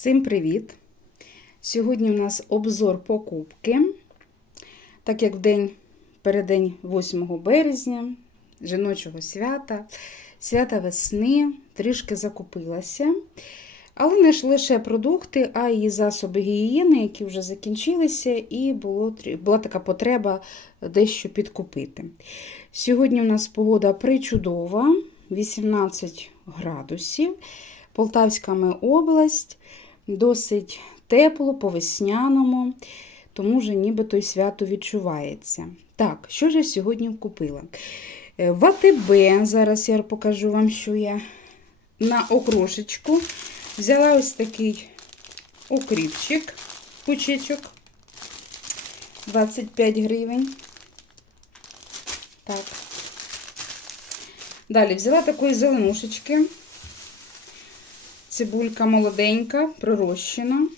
Всім привіт! Сьогодні у нас обзор покупки. Так як в день переддень 8 березня, жіночого свята, свята весни, трішки закупилася. Але не ж лише продукти, а й засоби гігієни, які вже закінчилися, і було, була така потреба дещо підкупити. Сьогодні у нас погода причудова, 18 градусів. Полтавська область, досить тепло, по-весняному, тому вже нібито й свято відчувається. Так, що ж я сьогодні купила? Е, В АТБ, зараз я покажу вам, що я на окрошечку взяла ось такий укріпчик, пучечок, 25 гривень. Так. Далі взяла такої зеленушечки. Цибулька молоденька, пророщена.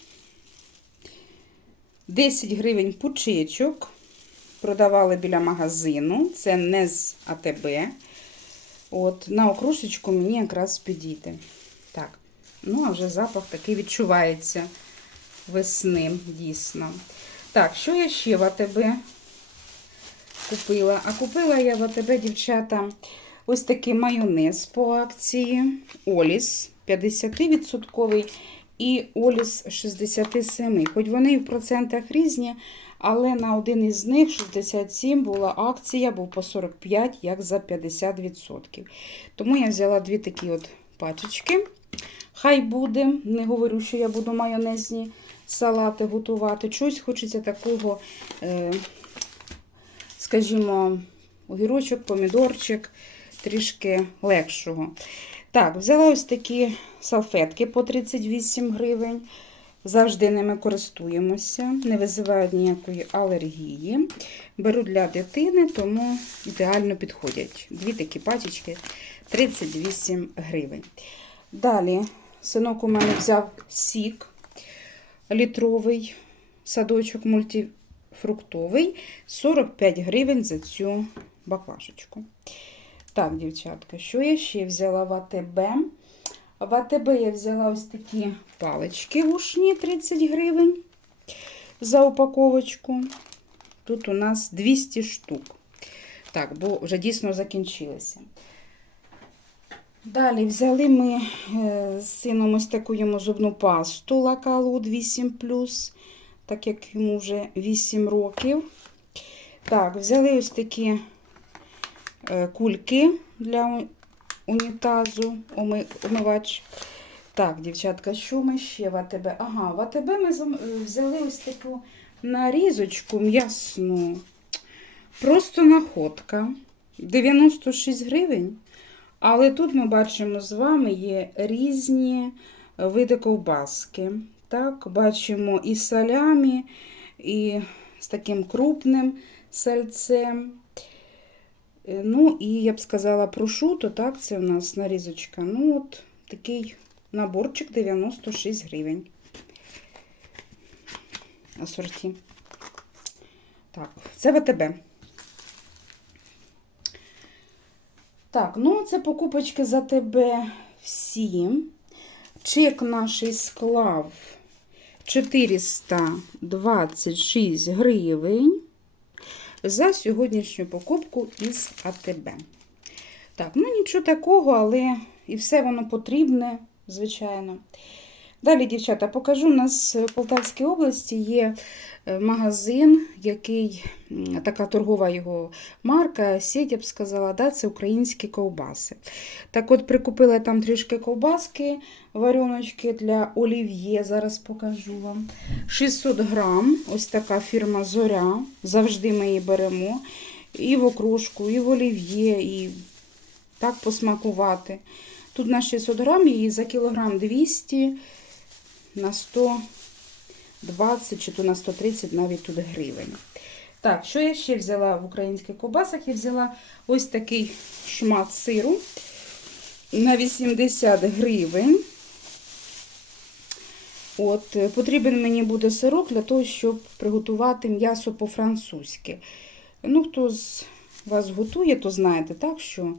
10 гривень пучечок. Продавали біля магазину. Це не з АТБ. От, на окрушечку мені якраз підійде. Так. Ну, а вже запах такий відчувається весни, дійсно. Так, що я ще в АТБ купила? А купила я в АТБ, дівчата, ось такий майонез по акції. Оліс 50% і Оліс 67%. Хоч вони і в процентах різні, але на один із них 67 була акція, був по 45, як за 50%. Тому я взяла дві такі от пачечки. Хай буде, не говорю, що я буду майонезні салати готувати. Чогось хочеться такого, е, скажімо, огірочок, помідорчик, трішки легшого. Так, взяла ось такі салфетки по 38 гривень. Завжди ними користуємося, не визивають ніякої алергії. Беру для дитини, тому ідеально підходять. Дві такі пачечки 38 гривень. Далі синок у мене взяв сік літровий, садочок мультифруктовий, 45 гривень за цю баклажечку. Так, дівчатка, що я ще взяла в АТБ? В АТБ я взяла ось такі палички гушні 30 гривень за упаковочку. Тут у нас 200 штук. Так, бо вже дійсно закінчилися. Далі взяли ми е, з сином ось таку йому зубну пасту Лакалут 8 так як йому вже 8 років. Так, взяли ось такі кульки для унітазу, уми- умивач. Так, дівчатка, що ми ще в АТБ? Ага, в АТБ ми е, взяли ось таку нарізочку м'ясну. Просто находка. 96 гривень. Але тут ми бачимо з вами є різні види ковбаски. Так, бачимо і салямі, і з таким крупним сальцем. Е, Ну, і я б сказала, прошуто, так, це у нас нарізочка. Ну, от такий наборчик 96 гривень. Асорті. Так, це ВТБ. Так, ну це покупочки за тебе всі. Чек наш склав 426 гривень за сьогоднішню покупку із АТБ. Так, ну нічого такого, але і все воно потрібне, звичайно. Далі, дівчата, покажу. У нас в Полтавській області є е, магазин, який така торгова його марка, сеть, я б сказала, да, це українські ковбаси. Так от прикупила там трішки ковбаски, вареночки для олів'є, зараз покажу вам. 600 грам, ось така фірма Зоря. Завжди ми її беремо. І в окрошку, і в олів'є, і так посмакувати. Тут на 600 грам, її за кілограм 200 на 120 чи то на 130 навіть тут гривень. Так, що я ще взяла в українських ковбасах? Я взяла ось такий шмат сиру на 80 гривень. От, е, Потрібен мені буде сирок для того, щоб приготувати м'ясо по-французьки. Ну, хто з вас готує, то знаєте, так, що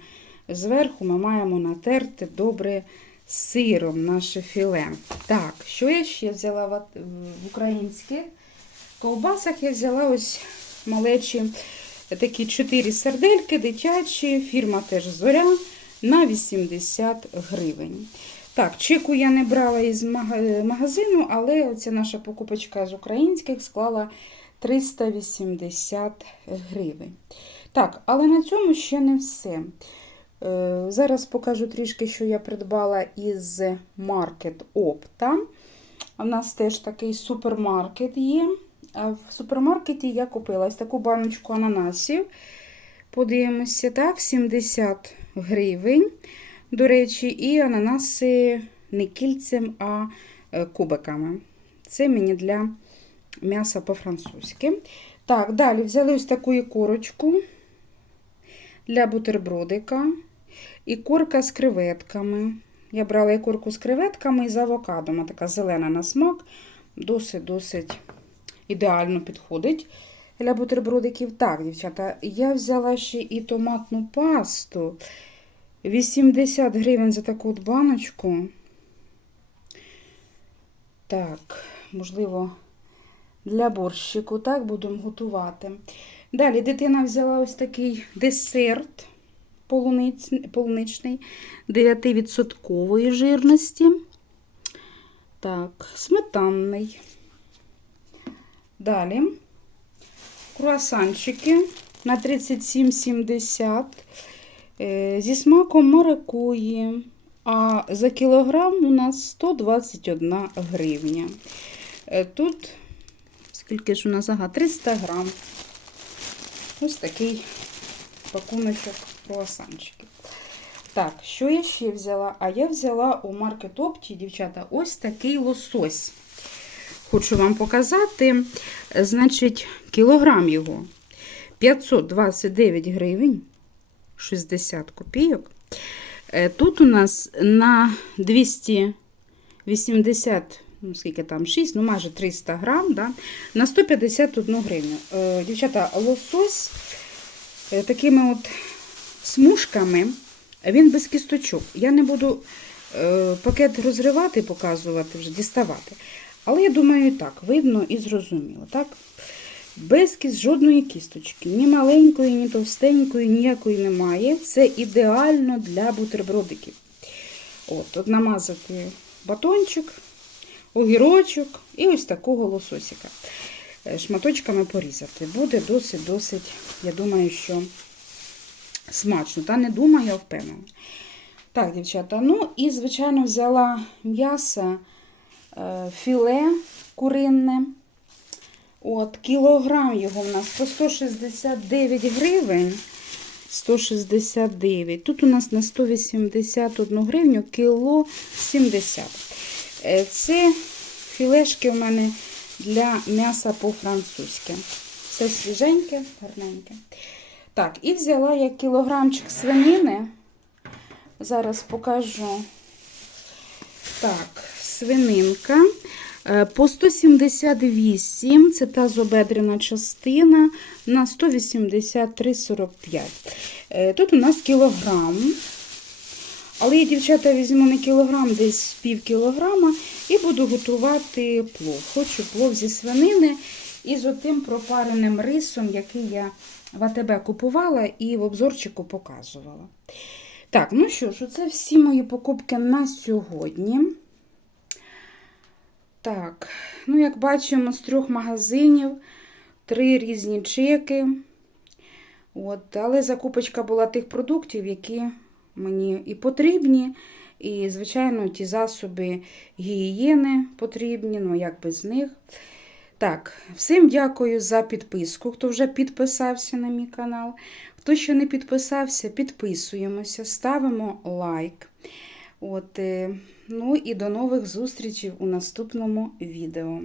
зверху ми маємо натерти добре сиром наше філе. Так, що я ще взяла в, українських ковбасах? Я взяла ось малечі такі 4 сердельки дитячі, фірма теж зоря на 80 гривень. Так, чеку я не брала із магазину, але оця наша покупочка з українських склала 380 гривень. Так, але на цьому ще не все. Е, Зараз покажу трішки, що я придбала із Market Opta. У нас теж такий супермаркет є. В супермаркеті я купила ось таку баночку ананасів. Подивимося, так, 70 гривень. До речі, і ананаси не кільцем, а е, кубиками. Це мені для м'яса по-французьки. Так, далі взяли ось таку ікорочку для бутербродика. Ікорка з креветками. Я брала ікорку з креветками і з авокадом. Така зелена на смак. Досить-досить ідеально підходить для бутербродиків. Так, дівчата, я взяла ще і томатну пасту. 80 гривень за таку от баночку. Так, можливо, для борщику, так, будемо готувати. Далі дитина взяла ось такий десерт полуничний 9% жирності. Так, сметанний. Далі круасанчики на 37,70 е, зі смаком маракуї. А за кілограм у нас 121 гривня. Е, Тут, скільки ж у нас, ага, 300 грам. Ось такий пакуночок круасанчиків. Так, що я ще взяла? А я взяла у Market Opti, дівчата, ось такий лосось. Хочу вам показати. Значить, кілограм його 529 гривень 60 копійок. Е, Тут у нас на 280, ну скільки там, 6, ну майже 300 грам, да, на 151 гривню. Е, Дівчата, лосось е, такими от смужками, він без кісточок. Я не буду е, пакет розривати, показувати, вже діставати. Але я думаю, так, видно і зрозуміло. так? Без кіс, жодної кісточки. Ні маленької, ні товстенької, ніякої немає. Це ідеально для бутербродиків. От, от намазати батончик, огірочок і ось такого лососика. Е, Шматочками порізати. Буде досить-досить, я думаю, що смачно. Та не думаю, я впевнена. Так, дівчата, ну і, звичайно, взяла м'ясо, е, філе куринне. От, кілограм його в нас по 169 гривень. 169. Тут у нас на 181 гривню кіло 70. Е, Це філешки у мене для м'яса по-французьки. Все свіженьке, гарненьке. Так, і взяла я кілограмчик свинини. Зараз покажу. Так, свининка. Е, По 178 це тазобедрена частина на 183,45. Е, Тут у нас кілограм. Але я, дівчата, візьму не кілограм, десь пів кілограма, і буду готувати плов. Хочу плов зі свинини і з отим пропареним рисом, який я в АТБ купувала і в обзорчику показувала. Так, ну що ж, це всі мої покупки на сьогодні. Так, ну, як бачимо, з трьох магазинів три різні чеки. От, але закупочка була тих продуктів, які мені і потрібні. І, звичайно, ті засоби гігієни потрібні, ну як без них. Так, всім дякую за підписку, хто вже підписався на мій канал. Хто ще не підписався, підписуємося, ставимо лайк. От, е, ну і до нових зустрічей у наступному відео.